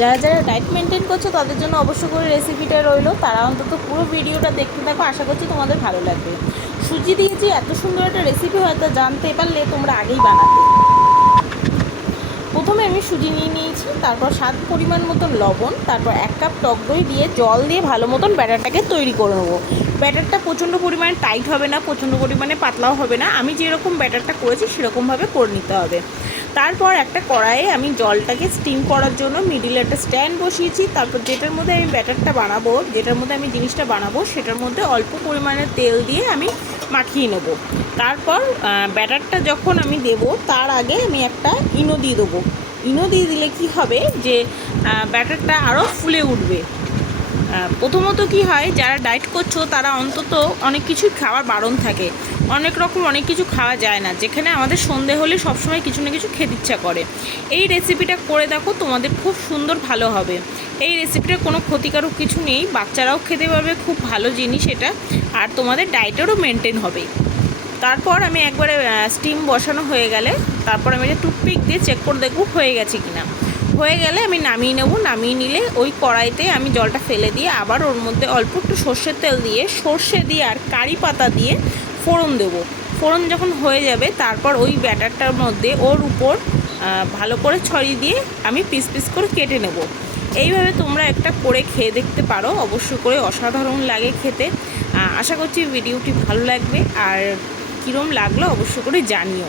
যারা যারা diet maintain করছ, তাদের জন্য অবশ্য করে রেসিপিটা রইল। তারা অন্তত পুরো ভিডিওটা দেখতে থাকো, আশা করছি তোমাদের ভালো লাগবে। সুজি দিয়ে যে এত সুন্দর একটা রেসিপি হয়তো জানতে পারলে তোমরা আগেই বানাতে। প্রথমে আমি সুজি নিয়ে নিয়েছি, তারপর স্বাদ পরিমাণ মতন লবণ, তারপর এক কাপ টক দই দিয়ে জল দিয়ে ভালো মতন ব্যাটারটাকে তৈরি করে নেব। ব্যাটারটা প্রচণ্ড পরিমাণে টাইট হবে না, প্রচণ্ড পরিমাণে পাতলাও হবে না। আমি যেরকম ব্যাটারটা করেছি, সেরকমভাবে করে নিতে হবে। তারপর একটা কড়াইয়ে আমি জলটাকে স্টিম করার জন্য মিডিলে একটা স্ট্যান্ড বসিয়েছি। তারপর যেটার মধ্যে আমি ব্যাটারটা বানাবো, যেটার মধ্যে আমি জিনিসটা বানাবো, সেটার মধ্যে অল্প পরিমাণে তেল দিয়ে আমি মাখিয়ে নেব। তারপর ব্যাটারটা যখন আমি দেব, তার আগে আমি একটা ইনো দিয়ে দেবো। ইনো দিয়ে দিলে কি হবে যে ব্যাটারটা আরও ফুলে উঠবে। প্রথমত কি হয়, যারা ডায়েট করছ, তারা অন্তত অনেক কিছু খাওয়ার বারণ থাকে। অনেক রকম অনেক কিছু খাওয়া যায় না। যেখানে আমাদের সন্ধে হলে সবসময় কিছু না কিছু খেতে ইচ্ছা করে। এই রেসিপিটা করে দেখো, তোমাদের খুব সুন্দর ভালো হবে। এই রেসিপিটা কোনো ক্ষতিকারক কিছু নেই। বাচ্চারাও খেতে পারবে, খুব ভালো জিনিস এটা। আর তোমাদের ডায়েটেরও মেনটেন হবে। তারপর আমি একবারে স্টিম বসানো হয়ে গেলে, তারপর আমি এটা টুথপিক দিয়ে চেক করে দেখব হয়ে গেছে কিনা। হয়ে গেলে আমি নামিয়ে নেব। নামিয়ে নিলে ওই কড়াইতে আমি জলটা ফেলে দিয়ে আবার ওর মধ্যে অল্প একটু সর্ষের তেল দিয়ে, সর্ষে দিয়ে আর কারি পাতা দিয়ে ফোড়ন দেব। ফোড়ন যখন হয়ে যাবে, তারপর ওই ব্যাটারটার মধ্যে ওর উপর ভালো করে ছড়িয়ে দিয়ে আমি পিস পিস করে কেটে নেব। এইভাবে তোমরা একটা করে খেয়ে দেখতে পারো, অবশ্য করে অসাধারণ লাগে খেতে। আশা করছি ভিডিওটি ভালো লাগবে, আর কীরম লাগল অবশ্য করে জানিও।